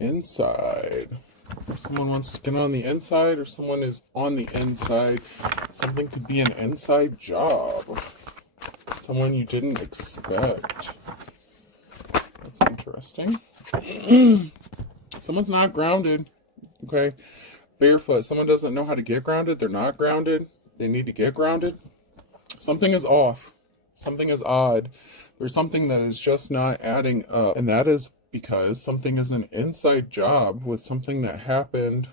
inside. Someone wants to get on the inside, or someone is on the inside. Something could be an inside job. Someone you didn't expect. That's interesting. Someone's not grounded. Okay. Barefoot. Someone doesn't know how to get grounded. They're not grounded. They need to get grounded. Something is off. Something is odd. There's something that is just not adding up. And that is because something is an inside job with something that happened.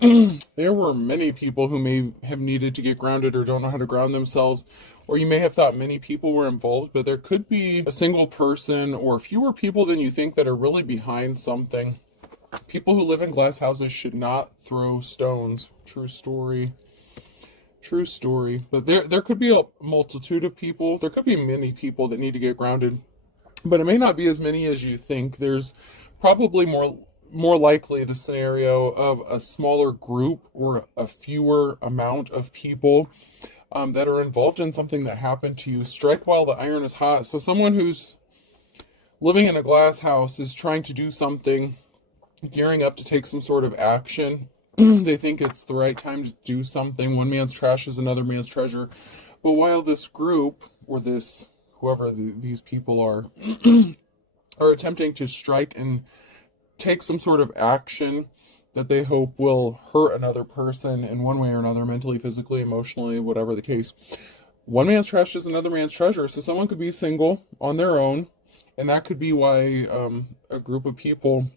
There were many people who may have needed to get grounded or don't know how to ground themselves, or you may have thought many people were involved, but there could be a single person or fewer people than you think that are really behind something. People who live in glass houses should not throw stones. True story. True story. But there could be a multitude of people. There could be many people that need to get grounded, but it may not be as many as you think. There's probably more likely the scenario of a smaller group or a fewer amount of people that are involved in something that happened to you. Strike while the iron is hot. So someone who's living in a glass house is trying to do something, gearing up to take some sort of action. They think it's the right time to do something. One man's trash is another man's treasure. But while this group, or this, whoever these people are attempting to strike and take some sort of action that they hope will hurt another person in one way or another, mentally, physically, emotionally, whatever the case. One man's trash is another man's treasure. So someone could be single on their own, and that could be why a group of people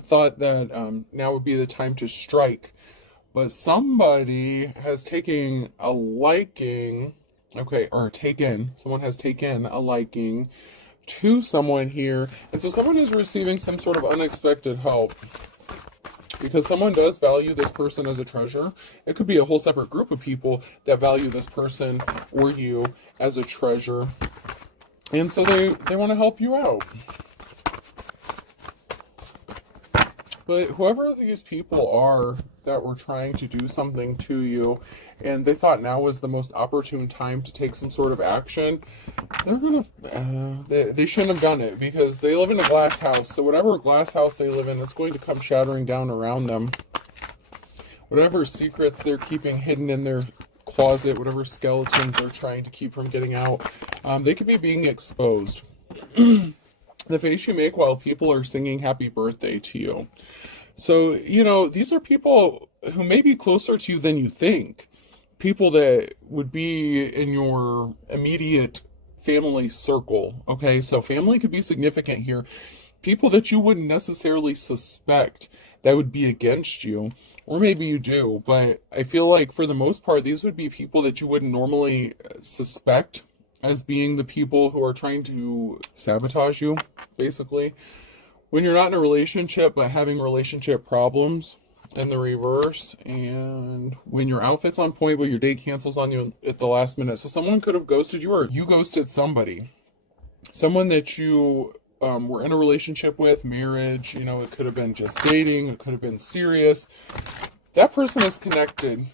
thought that now would be the time to strike. But somebody has taken a liking, someone has taken a liking to someone here. And so someone is receiving some sort of unexpected help, because someone does value this person as a treasure. It could be a whole separate group of people that value this person or you as a treasure. And so they want to help you out. But whoever these people are that were trying to do something to you, and they thought now was the most opportune time to take some sort of action, they shouldn't have done it, because they live in a glass house. So whatever glass house they live in, it's going to come shattering down around them. Whatever secrets they're keeping hidden in their closet, whatever skeletons they're trying to keep from getting out, they could be being exposed. The face you make while people are singing happy birthday to you. So, these are people who may be closer to you than you think. People that would be in your immediate family circle. Okay, so family could be significant here. People that you wouldn't necessarily suspect that would be against you. Or maybe you do, but I feel like for the most part, these would be people that you wouldn't normally suspect as being the people who are trying to sabotage you, basically. When you're not in a relationship, but having relationship problems in the reverse, and when your outfit's on point, but your date cancels on you at the last minute. So someone could have ghosted you, or you ghosted somebody. Someone that you were in a relationship with, marriage, it could have been just dating, it could have been serious. That person is connected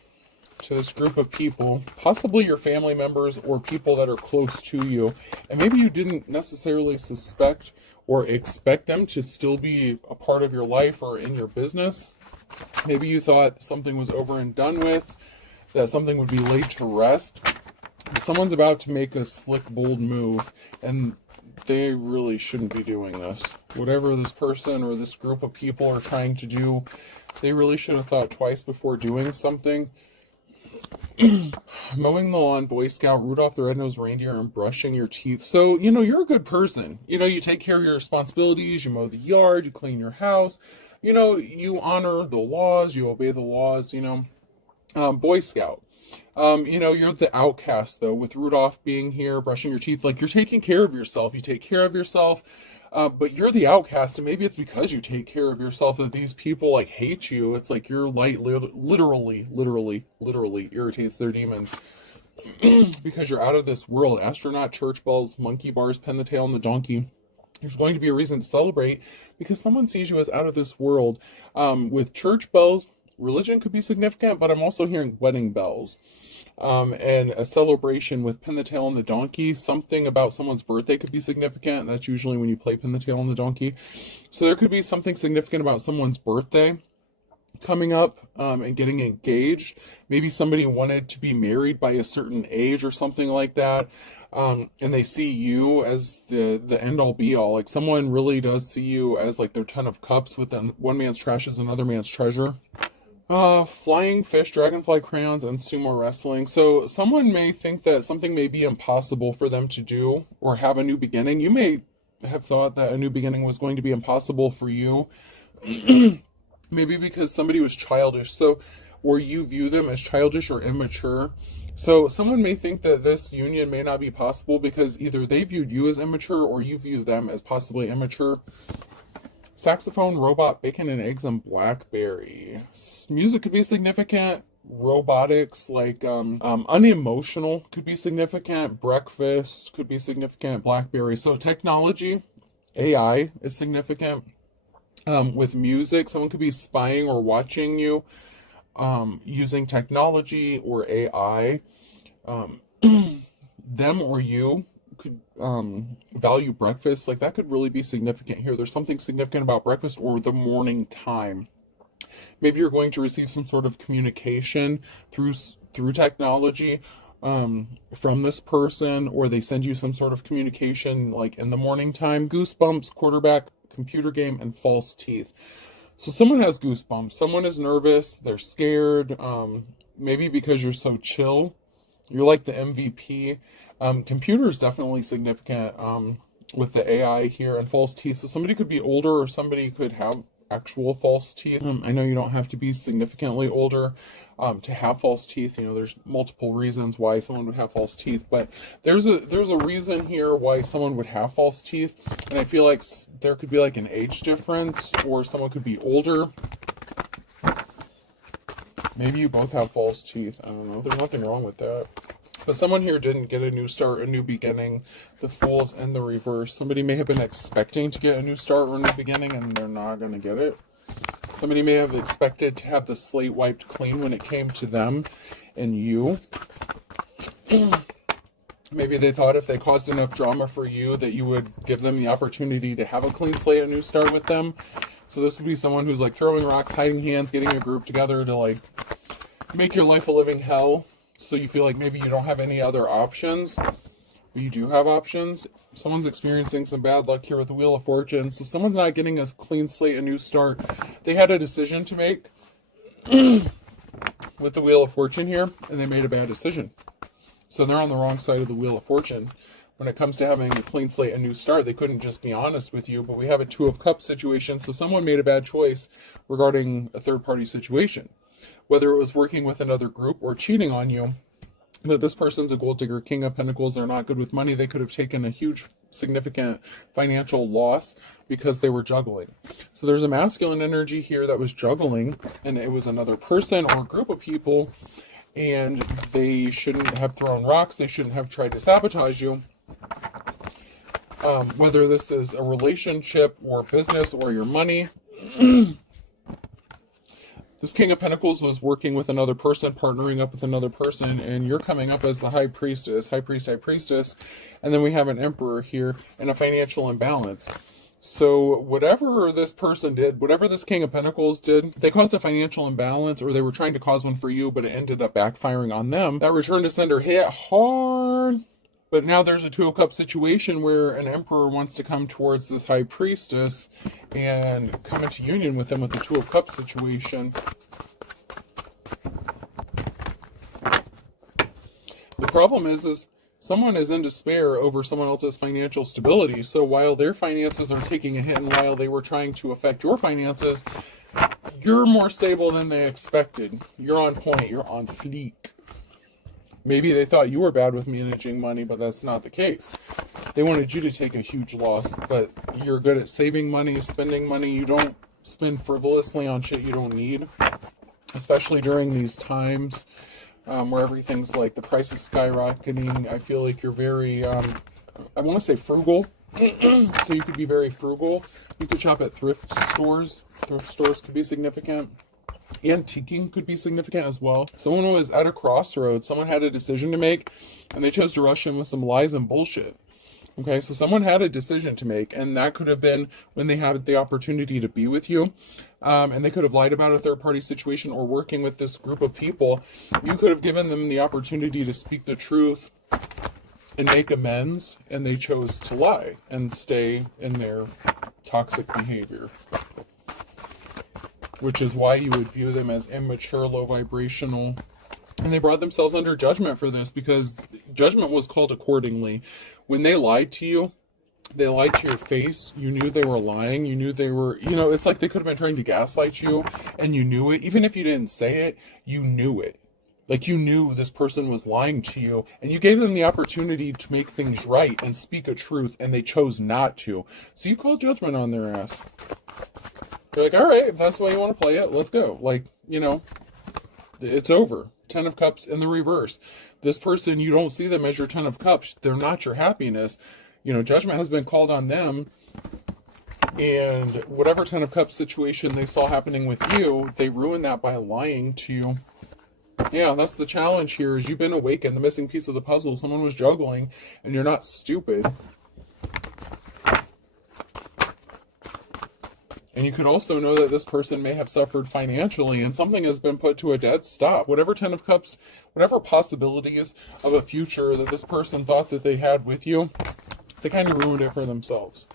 to this group of people, possibly your family members or people that are close to you, and maybe you didn't necessarily suspect or expect them to still be a part of your life or in your business. Maybe you thought something was over and done with, that something would be laid to rest. Someone's about to make a slick, bold move, and they really shouldn't be doing this. Whatever this person or this group of people are trying to do, they really should have thought twice before doing something. Mowing the lawn, Boy Scout, Rudolph the Red-Nosed Reindeer, and brushing your teeth. So, you're a good person. You take care of your responsibilities, you mow the yard, you clean your house, you honor the laws, you obey the laws, Boy Scout. You're the outcast, though, with Rudolph being here, brushing your teeth. Like, you're taking care of yourself. You take care of yourself, but you're the outcast, and maybe it's because you take care of yourself that these people, hate you. It's like your light literally irritates their demons. Because you're out of this world. Astronaut, church bells, monkey bars, pin the tail on the donkey. There's going to be a reason to celebrate, because someone sees you as out of this world. With church bells, Religion could be significant, but I'm also hearing wedding bells. And a celebration with pin the tail on the donkey. Something about someone's birthday could be significant. That's usually when you play pin the tail on the donkey. So there could be something significant about someone's birthday coming up, and getting engaged. Maybe somebody wanted to be married by a certain age or something like that. And they see you as the end all be all. Like someone really does see you as like their 10 of cups, with one man's trash is another man's treasure. Flying fish, dragonfly crayons, and sumo wrestling. So someone may think that something may be impossible for them to do or have a new beginning. You may have thought that a new beginning was going to be impossible for you. Maybe because somebody was childish. So, or you view them as childish or immature. So someone may think that this union may not be possible because either they viewed you as immature or you view them as possibly immature. Saxophone, robot, bacon and eggs, and blackberry. Music could be significant. Robotics, like unemotional, could be significant. Breakfast could be significant. Blackberry. So technology, AI is significant. With music, someone could be spying or watching you using technology or AI. Them or you could value breakfast. Like that could really be significant here. There's something significant about breakfast or the morning time. Maybe you're going to receive some sort of communication through technology from this person, or they send you some sort of communication like in the morning time. Goosebumps, quarterback, computer game, and false teeth. So someone has goosebumps. Someone is nervous. They're scared. Maybe because you're so chill. You're like the MVP. Computer is definitely significant with the AI here, and false teeth. So somebody could be older, or somebody could have actual false teeth. I know you don't have to be significantly older to have false teeth. You know, there's multiple reasons why someone would have false teeth, but there's a reason here why someone would have false teeth, and I feel like there could be like an age difference, or someone could be older. Maybe you both have false teeth. I don't know. There's nothing wrong with that. But someone here didn't get a new start, a new beginning. The Fool's in the reverse. Somebody may have been expecting to get a new start or a new beginning, and they're not going to get it. Somebody may have expected to have the slate wiped clean when it came to them and you. Maybe they thought if they caused enough drama for you that you would give them the opportunity to have a clean slate, a new start with them. So this would be someone who's like throwing rocks, hiding hands, getting a group together to like make your life a living hell. So you feel like maybe you don't have any other options, but you do have options. Someone's experiencing some bad luck here with the Wheel of Fortune. So someone's not getting a clean slate, a new start. They had a decision to make with the Wheel of Fortune here, and they made a bad decision. So they're on the wrong side of the Wheel of Fortune. When it comes to having a clean slate, a new start, they couldn't just be honest with you, but we have a Two of Cups situation. So someone made a bad choice regarding a third-party situation. Whether it was working with another group or cheating on you. But this person's a gold digger, King of Pentacles. They're not good with money. They could have taken a huge, significant financial loss because they were juggling. So there's a masculine energy here that was juggling, and it was another person or group of people, and they shouldn't have thrown rocks. They shouldn't have tried to sabotage you. Whether this is a relationship or business or your money. This King of Pentacles was working with another person, partnering up with another person, and you're coming up as the High Priestess, High Priest, High Priestess, and then we have an Emperor here and a financial imbalance. So whatever this person did, whatever this King of Pentacles did, they caused a financial imbalance, or they were trying to cause one for you, but it ended up backfiring on them. That return to sender hit hard. But now there's a Two of Cups situation where an Emperor wants to come towards this High Priestess and come into union with them with the Two of Cups situation. The problem is someone is in despair over someone else's financial stability. So while their finances are taking a hit and while they were trying to affect your finances, you're more stable than they expected. You're on point. You're on fleek. Maybe they thought you were bad with managing money, but that's not the case. They wanted you to take a huge loss, but you're good at saving money, spending money. You don't spend frivolously on shit you don't need, especially during these times where everything's like the price is skyrocketing. I feel like you're very, I want to say frugal. So you could be very frugal. You could shop at thrift stores. Thrift stores could be significant. Antiquing could be significant as well. Someone was at a crossroads. Someone had a decision to make, and they chose to rush in with some lies and bullshit. Okay, so someone had a decision to make, and that could have been when they had the opportunity to be with you, and they could have lied about a third-party situation, or working with this group of people. You could have given them the opportunity to speak the truth and make amends, and they chose to lie and stay in their toxic behavior, which is why you would view them as immature, low vibrational. And they brought themselves under judgment for this, because judgment was called accordingly. When they lied to you, they lied to your face. You knew they were lying. You knew they were, it's like they could have been trying to gaslight you, and you knew it. Even if you didn't say it, you knew it. Like, you knew this person was lying to you, and you gave them the opportunity to make things right and speak a truth, and they chose not to. So you called judgment on their ass. You're like, all right, if that's the way you want to play it, let's go. Like, it's over. 10 of Cups in the reverse. This person, you don't see them as your 10 of Cups. They're not your happiness. Judgment has been called on them. And whatever 10 of Cups situation they saw happening with you, they ruined that by lying to you. Yeah, that's the challenge here, is you've been awakened. The missing piece of the puzzle. Someone was juggling, and you're not stupid. And you could also know that this person may have suffered financially, and something has been put to a dead stop. Whatever 10 of Cups, whatever possibilities of a future that this person thought that they had with you, they kind of ruined it for themselves.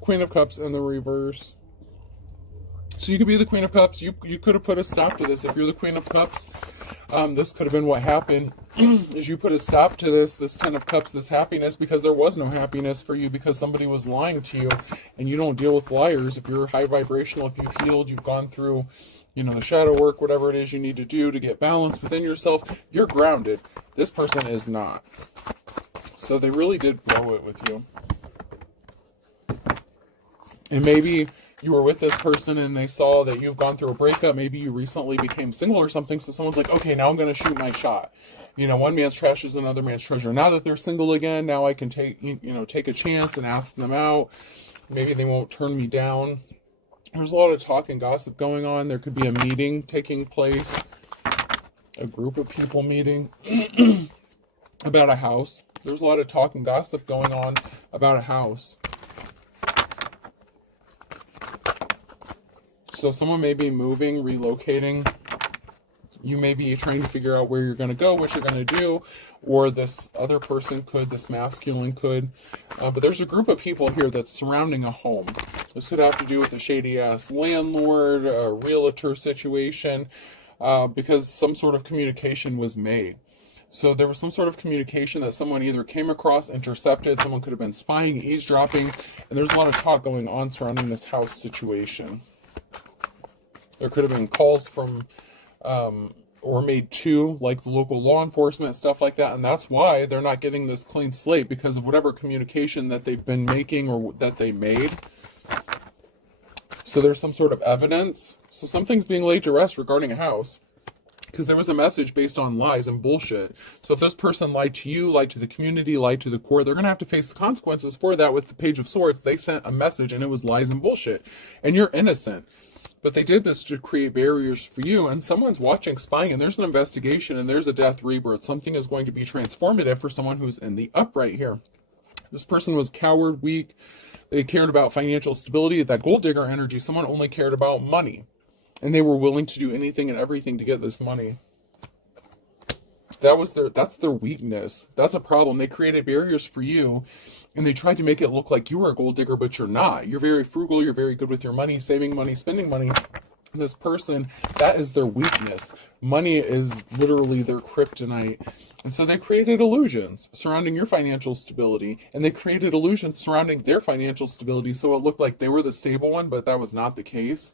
Queen of Cups in the reverse. So you could be the Queen of Cups. You could have put a stop to this. If you're the Queen of Cups, this could have been what happened, is you put a stop to this 10 of Cups, this happiness, because there was no happiness for you, because somebody was lying to you, and you don't deal with liars. If you're high vibrational, if you've healed, you've gone through, the shadow work, whatever it is you need to do to get balance within yourself, you're grounded. This person is not. So they really did blow it with you. And maybe you were with this person and they saw that you've gone through a breakup. Maybe you recently became single or something. So someone's like, okay, now I'm going to shoot my shot. One man's trash is another man's treasure. Now that they're single again, now I can take a chance and ask them out. Maybe they won't turn me down. There's a lot of talk and gossip going on. There could be a meeting taking place, a group of people meeting about a house. There's a lot of talk and gossip going on about a house. So someone may be moving, relocating. You may be trying to figure out where you're going to go, what you're going to do, or this other person could, this masculine could. But there's a group of people here that's surrounding a home. This could have to do with a shady-ass landlord, a realtor situation, because some sort of communication was made. So there was some sort of communication that someone either came across, intercepted, someone could have been spying, eavesdropping, and there's a lot of talk going on surrounding this house situation. There could have been calls from, or made to, like the local law enforcement, stuff like that. And that's why they're not getting this clean slate, because of whatever communication that they've been making or that they made. So there's some sort of evidence. So something's being laid to rest regarding a house, because there was a message based on lies and bullshit. So if this person lied to you, lied to the community, lied to the core, they're going to have to face the consequences for that. With the Page of Swords, they sent a message and it was lies and bullshit. And you're innocent. But they did this to create barriers for you, and someone's watching, spying, and there's an investigation, and there's a death rebirth. Something is going to be transformative for someone who's in the upright here. This person was coward, weak. They cared about financial stability. That gold digger energy, someone only cared about money. And they were willing to do anything and everything to get this money. That's their weakness. That's a problem. They created barriers for you, and they tried to make it look like you were a gold digger, but you're not. You're very frugal. You're very good with your money, saving money, spending money. This person, that is their weakness. Money is literally their kryptonite. And so they created illusions surrounding your financial stability, and they created illusions surrounding their financial stability, so it looked like they were the stable one, but that was not the case.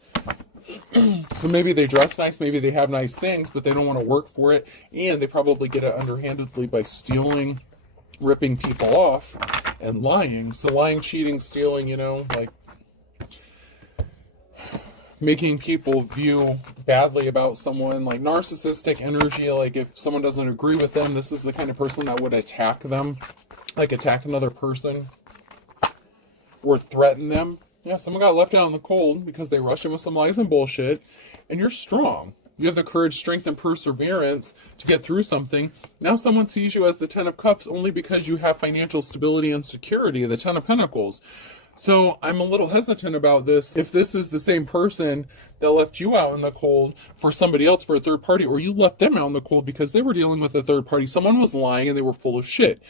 So maybe they dress nice, maybe they have nice things, but they don't want to work for it, and they probably get it underhandedly by stealing, ripping people off, and lying. So lying, cheating, stealing, like making people view badly about someone, like narcissistic energy. Like if someone doesn't agree with them, this is the kind of person that would attack them, like attack another person or threaten them. Yeah, someone got left out in the cold because they rushed in with some lies and bullshit, and you're strong. You have the courage, strength, and perseverance to get through something. Now someone sees you as the Ten of Cups only because you have financial stability and security, the Ten of Pentacles. So I'm a little hesitant about this. If this is the same person that left you out in the cold for somebody else, for a third party, or you left them out in the cold because they were dealing with a third party, someone was lying and they were full of shit.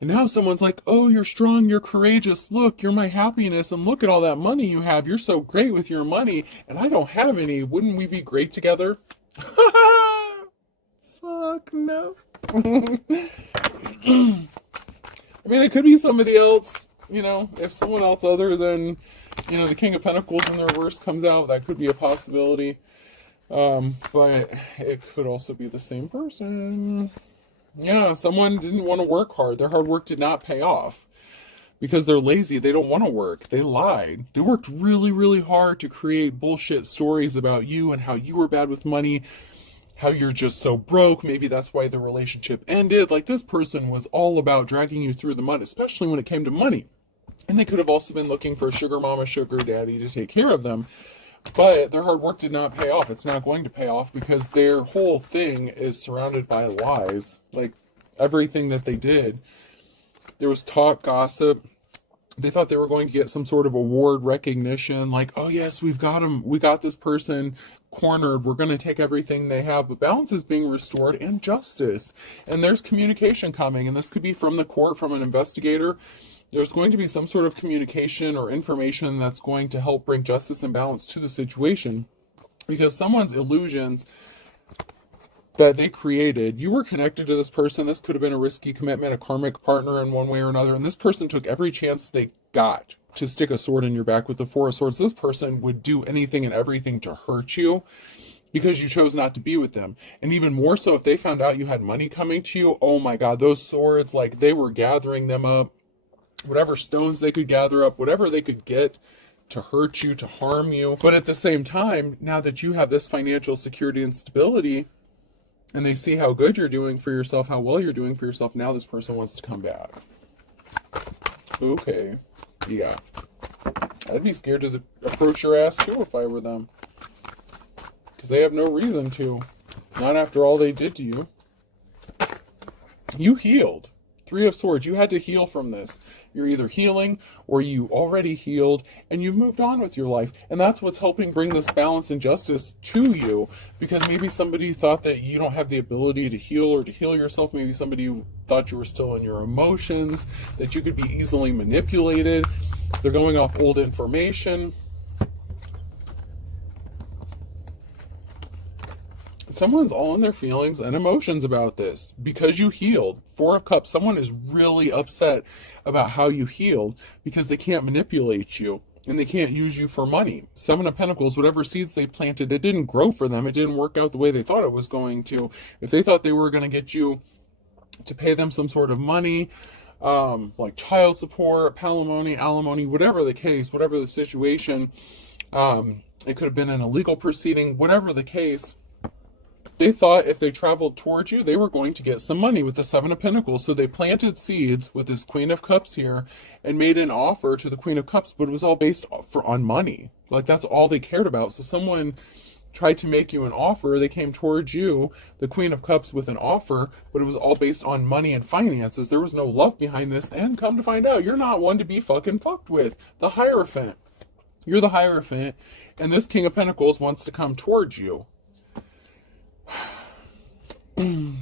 And now someone's like, oh, you're strong, you're courageous, look, you're my happiness, and look at all that money you have, you're so great with your money, and I don't have any, wouldn't we be great together? Fuck no. I mean, it could be somebody else, you know, if someone else other than, you know, the King of Pentacles in the reverse comes out, that could be a possibility. But it could also be the same person. Yeah, someone didn't want to work hard. Their hard work did not pay off because they're lazy. They don't want to work. They lied. They worked really, really hard to create bullshit stories about you and how you were bad with money, how you're just so broke. Maybe that's why the relationship ended. Like, this person was all about dragging you through the mud, especially when it came to money. And they could have also been looking for a sugar mama, sugar daddy to take care of them. But their hard work did not pay off. It's not going to pay off because their whole thing is surrounded by lies. Like, everything that they did, there was talk, gossip. They thought they were going to get some sort of award recognition. Like, oh yes, we've got them. We got this person cornered. We're going to take everything they have. But balance is being restored and justice. And there's communication coming. And this could be from the court, from an investigator. There's going to be some sort of communication or information that's going to help bring justice and balance to the situation. Because someone's illusions that they created, you were connected to this person. This could have been a risky commitment, a karmic partner in one way or another. And this person took every chance they got to stick a sword in your back with the Four of Swords. This person would do anything and everything to hurt you because you chose not to be with them. And even more so, if they found out you had money coming to you, oh my God, those swords, like, they were gathering them up. Whatever stones they could gather up, whatever they could get to hurt you, to harm you. But at the same time, now that you have this financial security and stability, and they see how good you're doing for yourself, how well you're doing for yourself, now this person wants to come back. Okay. Yeah. I'd be scared to approach your ass too if I were them. Because they have no reason to. Not after all they did to you. You healed. Three of Swords, you had to heal from this. You're either healing or you already healed and you've moved on with your life. And that's what's helping bring this balance and justice to you. Because maybe somebody thought that you don't have the ability to heal or to heal yourself. Maybe somebody thought you were still in your emotions, that you could be easily manipulated. They're going off old information. Someone's all in their feelings and emotions about this because you healed. Four of Cups, someone is really upset about how you healed because they can't manipulate you and they can't use you for money. Seven of Pentacles, whatever seeds they planted, it didn't grow for them. It didn't work out the way they thought it was going to. If they thought they were going to get you to pay them some sort of money, like child support, alimony, whatever the case, whatever the situation, it could have been an illegal proceeding, whatever the case, they thought if they traveled towards you, they were going to get some money with the Seven of Pentacles. So they planted seeds with this Queen of Cups here and made an offer to the Queen of Cups, but it was all based on money. Like, that's all they cared about. So someone tried to make you an offer. They came towards you, the Queen of Cups, with an offer, but it was all based on money and finances. There was no love behind this. And come to find out, you're not one to be fucking fucked with. The Hierophant. You're the Hierophant, and this King of Pentacles wants to come towards you. And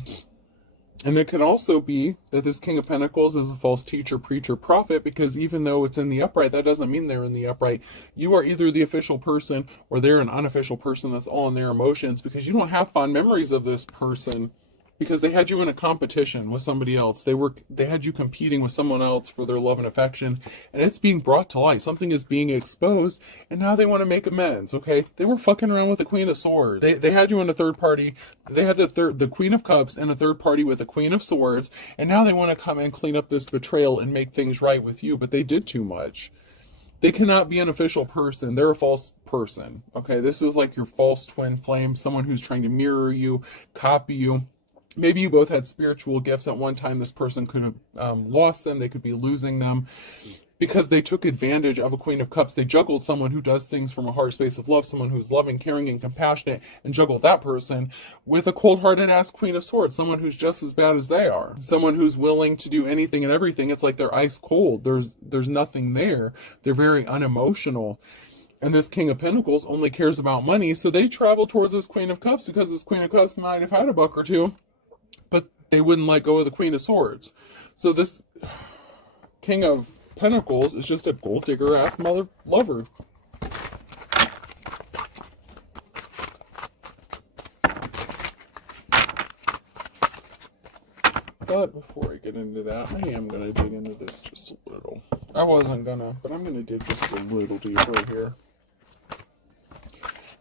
it could also be that this King of Pentacles is a false teacher, preacher, prophet, because even though it's in the upright, that doesn't mean they're in the upright. You are either the official person or they're an unofficial person that's all in their emotions, because you don't have fond memories of this person because they had you in a competition with somebody else. They had you competing with someone else for their love and affection, and it's being brought to light. Something is being exposed, and now they want to make amends, okay? They were fucking around with the Queen of Swords. They had you in a third party. They had the Queen of Cups and a third party with the Queen of Swords, and now they want to come and clean up this betrayal and make things right with you, but they did too much. They cannot be an official person. They're a false person, okay? This is like your false twin flame, someone who's trying to mirror you, copy you. Maybe you both had spiritual gifts at one time. This person could have lost them. They could be losing them. because they took advantage of a Queen of Cups. They juggled someone who does things from a heart space of love, someone who's loving, caring, and compassionate, and juggled that person with a cold-hearted ass Queen of Swords, someone who's just as bad as they are, someone who's willing to do anything and everything. It's like they're ice cold. There's nothing there. They're very unemotional. And this King of Pentacles only cares about money, so they travel towards this Queen of Cups because this Queen of Cups might have had a buck or two, but they wouldn't let go of the Queen of Swords. So this King of Pentacles is just a gold digger ass mother lover. But before I get into that, I am going to dig into this just a little. I wasn't gonna, but I'm going to dig just a little deeper here.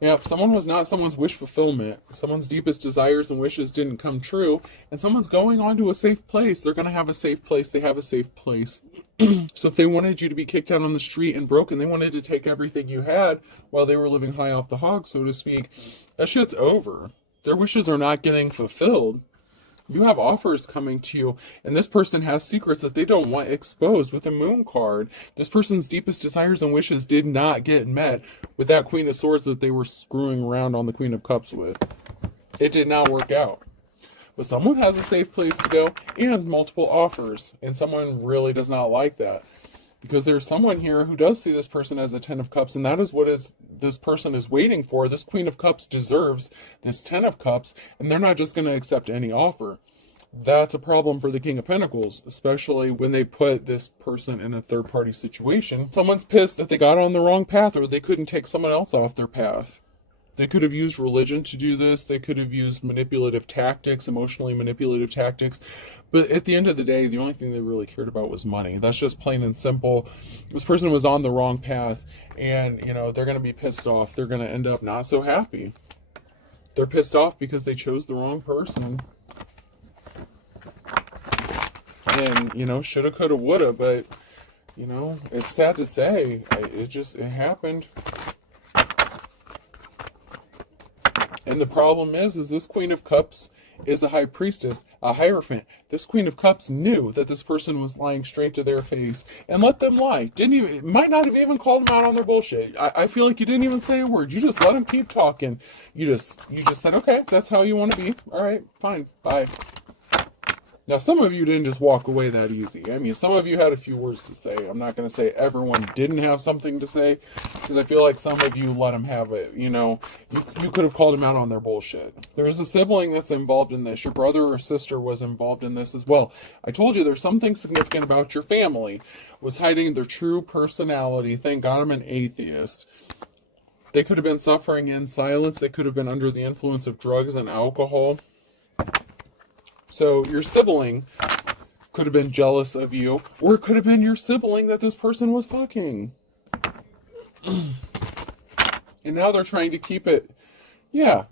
Yep, someone was not someone's wish fulfillment. Someone's deepest desires and wishes didn't come true, and someone's going on to a safe place. They're going to have a safe place. They have a safe place. So if they wanted you to be kicked out on the street and broken, they wanted to take everything you had while they were living high off the hog, so to speak, that shit's over. Their wishes are not getting fulfilled. You have offers coming to you, and this person has secrets that they don't want exposed with a moon card. This person's deepest desires and wishes did not get met with that Queen of Swords that they were screwing around on the Queen of Cups with. It did not work out. But someone has a safe place to go and multiple offers, and someone really does not like that. Because there's someone here who does see this person as a Ten of Cups, and that is what this person is waiting for. This Queen of Cups deserves this Ten of Cups, and they're not just going to accept any offer. That's a problem for the King of Pentacles, especially when they put this person in a third-party situation. Someone's pissed that they got on the wrong path, or they couldn't take someone else off their path. They could have used religion to do this. They could have used manipulative tactics, emotionally manipulative tactics. But at the end of the day, the only thing they really cared about was money. That's just plain and simple. This person was on the wrong path, and, you know, they're going to be pissed off. They're going to end up not so happy. They're pissed off because they chose the wrong person. And, you know, shoulda, coulda, woulda, but, you know, it's sad to say. It happened. And the problem is this Queen of Cups is a high priestess, a hierophant. This Queen of Cups knew that this person was lying straight to their face and let them lie. Might not have even called them out on their bullshit. I feel like you didn't even say a word. You just let them keep talking. You just said, okay, that's how you want to be. All right, fine, bye. Now, some of you didn't just walk away that easy. I mean, some of you had a few words to say. I'm not going to say everyone didn't have something to say, because I feel like some of you let them have it. You know, you could have called them out on their bullshit. There is a sibling that's involved in this. Your brother or sister was involved in this as well. I told you there's something significant about your family. Was hiding their true personality. Thank God I'm an atheist. They could have been suffering in silence. They could have been under the influence of drugs and alcohol. So your sibling could have been jealous of you, or it could have been your sibling that this person was fucking. And now they're trying to keep it. Yeah.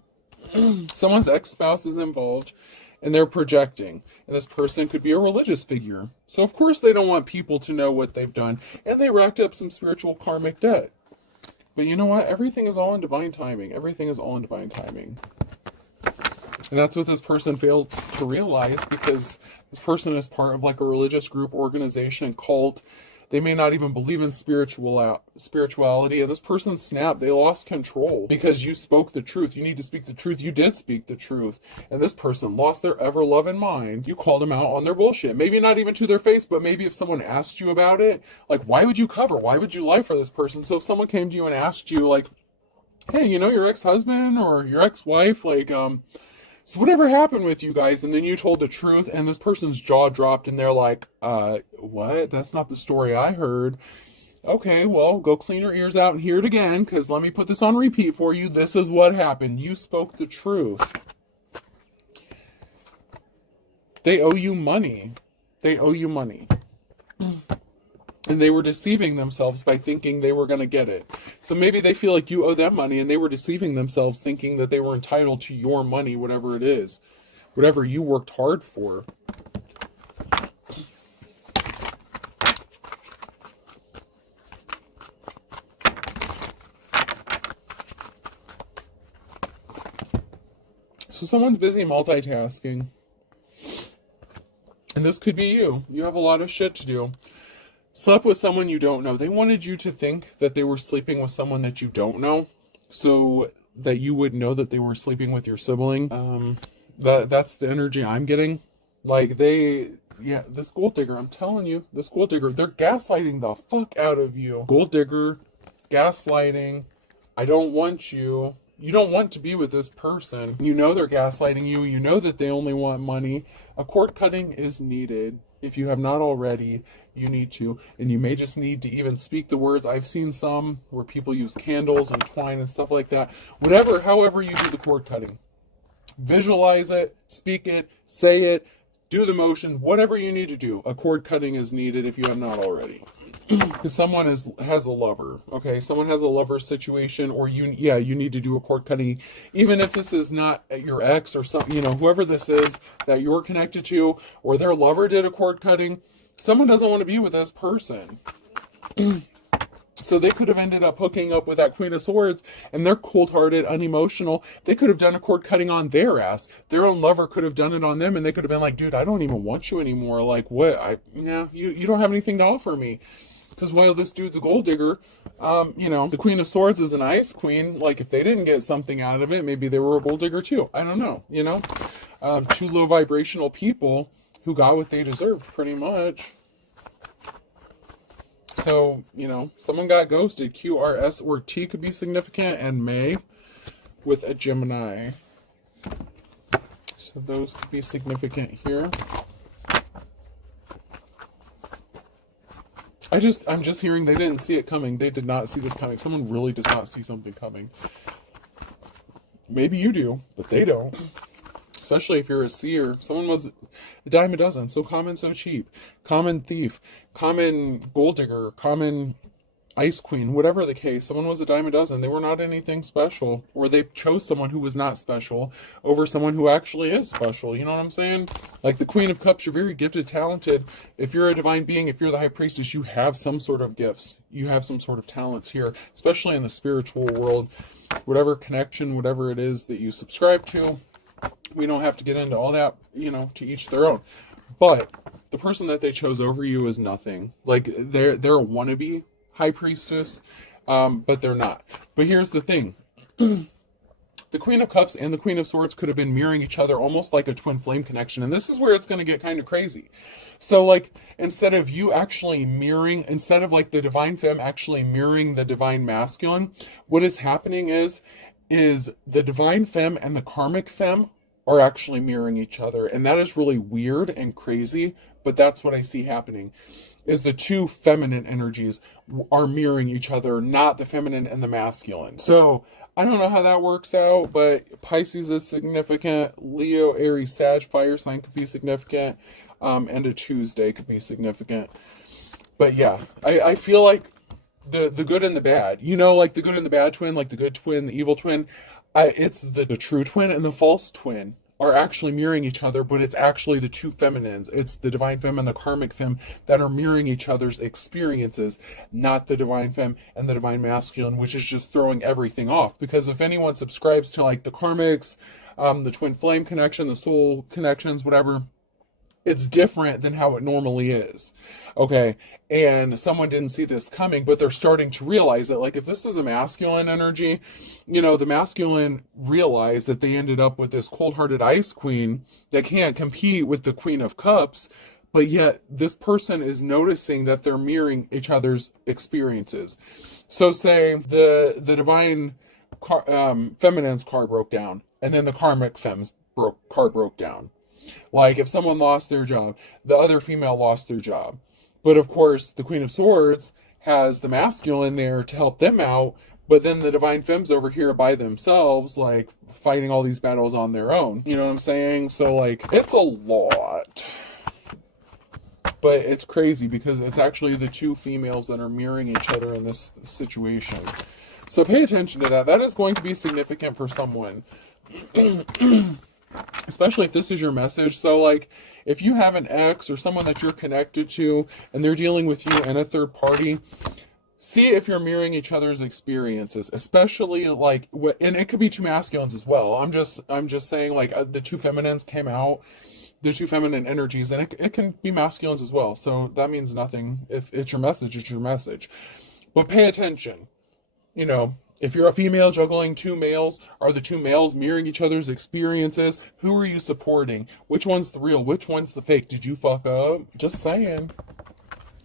Someone's ex-spouse is involved, and they're projecting. And this person could be a religious figure. So of course they don't want people to know what they've done, and they racked up some spiritual karmic debt. But you know what? Everything is all in divine timing. Everything is all in divine timing. And that's what this person failed to realize, because this person is part of like a religious group, organization, cult. They may not even believe in spirituality. And this person snapped. They lost control because you spoke the truth. You need to speak the truth. You did speak the truth. And this person lost their ever-loving mind. You called them out on their bullshit. Maybe not even to their face, but maybe if someone asked you about it, like, why would you cover? Why would you lie for this person? So if someone came to you and asked you, like, hey, you know, your ex-husband or your ex-wife, like, so whatever happened with you guys? And then you told the truth, and this person's jaw dropped, and they're like, what? That's not the story I heard. Okay, well, go clean your ears out and hear it again, because let me put this on repeat for you. This is what happened. You spoke the truth. They owe you money. They owe you money. And they were deceiving themselves by thinking they were going to get it. So maybe they feel like you owe them money, and they were deceiving themselves thinking that they were entitled to your money, whatever it is. Whatever you worked hard for. So someone's busy multitasking. And this could be you. You have a lot of shit to do. slept with someone you don't know. They wanted you to think that they were sleeping with someone that you don't know, so that you would know that they were sleeping with your sibling. That's the energy I'm getting. Like yeah, this gold digger, I'm telling you, this gold digger, they're gaslighting the fuck out of you. Gold digger, gaslighting, I don't want you. You don't want to be with this person. You know they're gaslighting you. You know that they only want money. A cord cutting is needed. If you have not already, you need to. And you may just need to even speak the words. I've seen some where people use candles and twine and stuff like that. Whatever, however you do the cord cutting. Visualize it, speak it, say it, do the motion, whatever you need to do. A cord cutting is needed if you have not already. Because someone has a lover, okay? Someone has a lover situation, or you need to do a cord cutting, even if this is not your ex or something, whoever this is that you're connected to, or their lover did a cord cutting. Someone doesn't want to be with this person. So they could have ended up hooking up with that Queen of Swords, and they're cold-hearted, unemotional. They could have done a cord cutting on their ass. Their own lover could have done it on them, and they could have been like, dude, I don't even want you anymore. Like, what? You don't have anything to offer me. Because while this dude's a gold digger, the Queen of Swords is an ice queen. Like, if they didn't get something out of it, maybe they were a gold digger too. I don't know, two low vibrational people who got what they deserved, pretty much. So, someone got ghosted. Q, R, S, or T could be significant, and May with a Gemini. So those could be significant here. I'm just hearing they didn't see it coming. They did not see this coming. Someone really does not see something coming. Maybe you do, but they don't. Especially if you're a seer. Someone was a dime a dozen. So common, so cheap. Common thief. Common gold digger. Common ice queen. Whatever the case. Someone was a dime a dozen. They were not anything special. Or they chose someone who was not special over someone who actually is special. You know what I'm saying? Like the Queen of Cups, you're very gifted, talented. If you're a divine being, if you're the High Priestess, you have some sort of gifts. You have some sort of talents here. Especially in the spiritual world. Whatever connection, whatever it is that you subscribe to. We don't have to get into all that, to each their own. But the person that they chose over you is nothing. Like, they're a wannabe High Priestess, but they're not. But here's the thing. The Queen of Cups and the Queen of Swords could have been mirroring each other almost like a twin flame connection. And this is where it's going to get kind of crazy. So, like, instead of the Divine Femme actually mirroring the Divine Masculine, what is happening is the Divine Femme and the Karmic Femme are actually mirroring each other. And that is really weird and crazy, but that's what I see happening, is the two feminine energies are mirroring each other, not the feminine and the masculine. So I don't know how that works out, but Pisces is significant. Leo, Aries, Sag, fire sign could be significant. And a Tuesday could be significant. But yeah, I feel like the good and the bad, like the good and the bad twin, like the good twin, the evil twin, it's the true twin and the false twin are actually mirroring each other, but it's actually the two feminines. It's the Divine Femme and the Karmic Femme that are mirroring each other's experiences, not the Divine Femme and the Divine Masculine, which is just throwing everything off. Because if anyone subscribes to like the Karmics, the twin flame connection, the soul connections, whatever, it's different than how it normally is. Okay. And someone didn't see this coming, but they're starting to realize that, like, if this is a masculine energy, the masculine realized that they ended up with this cold-hearted ice queen that can't compete with the Queen of Cups, but yet this person is noticing that they're mirroring each other's experiences. So say the divine feminine's car broke down, and then the karmic femme's car broke down. Like, if someone lost their job, the other female lost their job. But of course, the Queen of Swords has the masculine there to help them out, but then the Divine Femmes over here by themselves, like, fighting all these battles on their own. You know what I'm saying? So, like, it's a lot. But it's crazy because it's actually the two females that are mirroring each other in this situation. So pay attention to that. That is going to be significant for someone. Especially if this is your message. So, like, if you have an ex or someone that you're connected to and they're dealing with you and a third party, see if you're mirroring each other's experiences, especially like and it could be two masculines as well. I'm just saying, like, the two feminines came out, the two feminine energies, and it can be masculines as well. So that means nothing. If it's your message, it's your message. But pay attention. You know, if you're a female juggling two males, are the two males mirroring each other's experiences? Who are you supporting? Which one's the real? Which one's the fake? Did you fuck up? Just saying.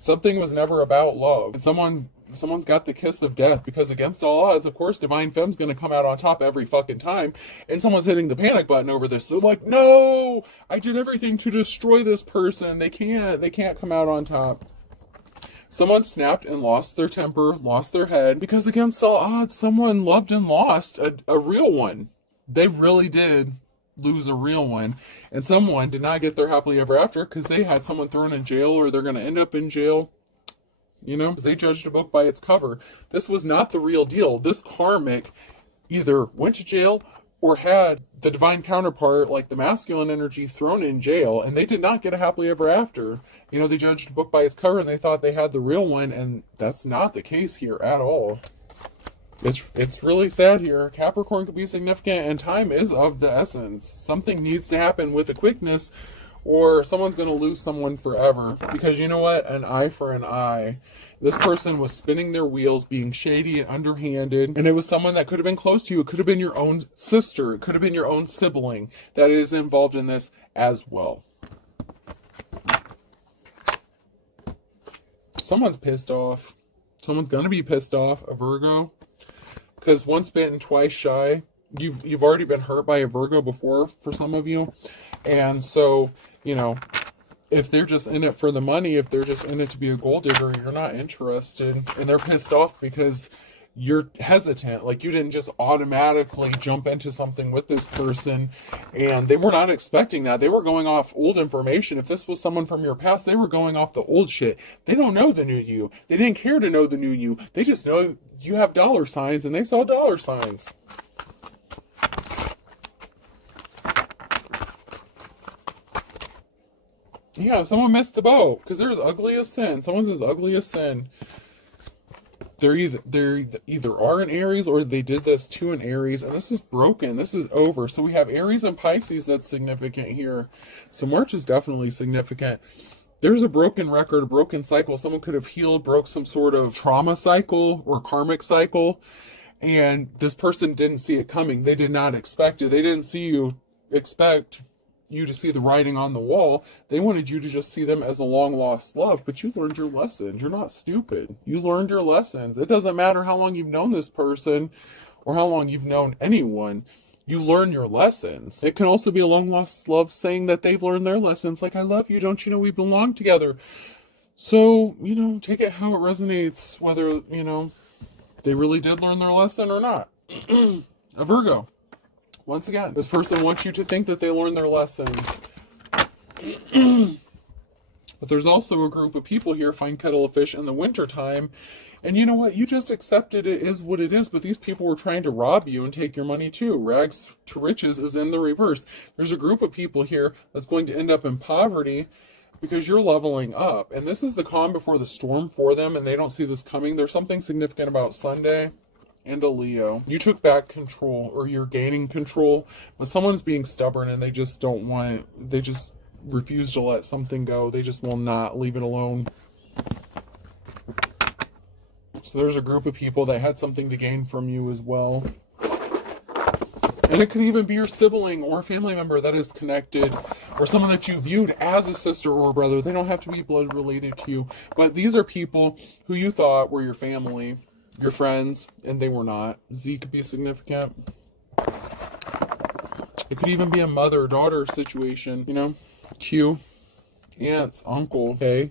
Something was never about love. And someone's got the kiss of death, because against all odds, of course, Divine Femme's going to come out on top every fucking time, and someone's hitting the panic button over this. They're like, no, I did everything to destroy this person. They can't come out on top. Someone snapped and lost their temper, lost their head, because against all odds, someone loved and lost a real one. They really did lose a real one. And someone did not get their happily ever after because they had someone thrown in jail, or they're going to end up in jail. You know, they judged a book by its cover. This was not the real deal. This karmic either went to jail or had the divine counterpart, like the masculine energy, thrown in jail, and they did not get a happily ever after. You know, they judged a book by its cover and they thought they had the real one, and that's not the case here at all. It's really sad here. Capricorn could be significant, and time is of the essence. Something needs to happen with a quickness, or someone's going to lose someone forever. Because you know what? An eye for an eye. This person was spinning their wheels, being shady and underhanded, and it was someone that could have been close to you. It could have been your own sister. It could have been your own sibling that is involved in this as well. Someone's pissed off. Someone's going to be pissed off, a Virgo. Because once bitten, twice shy. You've already been hurt by a Virgo before, for some of you. And so, you know, if they're just in it for the money, if they're just in it to be a gold digger, you're not interested. And they're pissed off because you're hesitant. Like, you didn't just automatically jump into something with this person. And they were not expecting that. They were going off old information. If this was someone from your past, they were going off the old shit. They don't know the new you. They didn't care to know the new you. They just know you have dollar signs, and they saw dollar signs. Yeah, someone missed the boat, because there's ugly as sin. Someone's as ugly as sin. They're either are an Aries, or they did this to an Aries, and this is broken. This is over. So we have Aries and Pisces that's significant here. So March is definitely significant. There's a broken record, a broken cycle. Someone could have healed, broke some sort of trauma cycle or karmic cycle, and this person didn't see it coming. They did not expect it. They didn't expect you to see the writing on the wall. They wanted you to just see them as a long lost love, but you learned your lessons. You're not stupid. You learned your lessons. It doesn't matter how long you've known this person or how long you've known anyone. You learn your lessons. It can also be a long lost love saying that they've learned their lessons. Like, I love you. Don't you know we belong together? So, you know, take it how it resonates, whether, you know, they really did learn their lesson or not. A Virgo. Once again, this person wants you to think that they learned their lessons. But there's also a group of people here, find kettle of fish in the wintertime. And you know what? You just accepted it is what it is, but these people were trying to rob you and take your money too. Rags to riches is in the reverse. There's a group of people here that's going to end up in poverty because you're leveling up. And this is the calm before the storm for them, and they don't see this coming. There's something significant about Sunday. And a Leo. You took back control, or you're gaining control, but someone's being stubborn and they just don't want it. They just refuse to let something go. They just will not leave it alone. So there's a group of people that had something to gain from you as well. And it could even be your sibling or a family member that is connected, or someone that you viewed as a sister or a brother. They don't have to be blood related to you, but these are people who you thought were your family, your friends, and they were not. Z could be significant. It could even be a mother-daughter situation, you know? Q, aunts, uncle, A.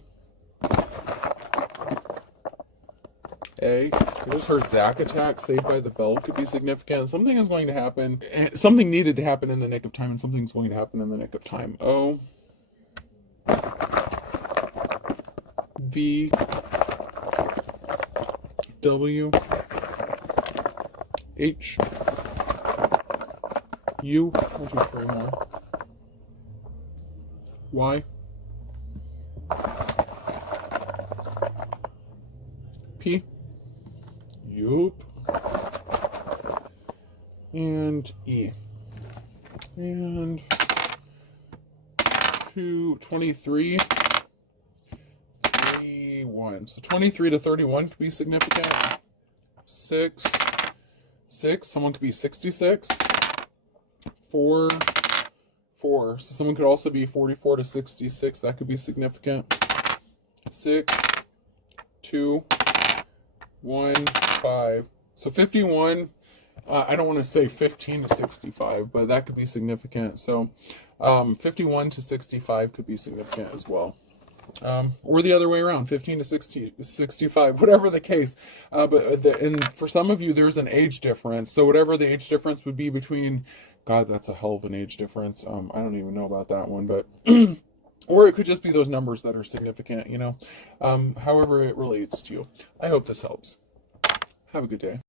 I just heard Zack attack, Saved by the Bell could be significant. Something is going to happen. Something needed to happen in the nick of time, and something's going to happen in the nick of time. O. V. W. H. U. 1, 2, 3 more. Y. P. Yup. And E. And to 23, 31. So 23 to 31 could be significant. 6, 6. Someone could be 66. 4, 4. So someone could also be 44 to 66. That could be significant. 6, 2, 1, 5. So 51. I don't want to say 15 to 65, but that could be significant. So 51 to 65 could be significant as well. Or the other way around, 15 to 65, whatever the case. And for some of you, there's an age difference. So whatever the age difference would be between, God, that's a hell of an age difference. I don't even know about that one, but, or it could just be those numbers that are significant, you know, however it relates to you. I hope this helps. Have a good day.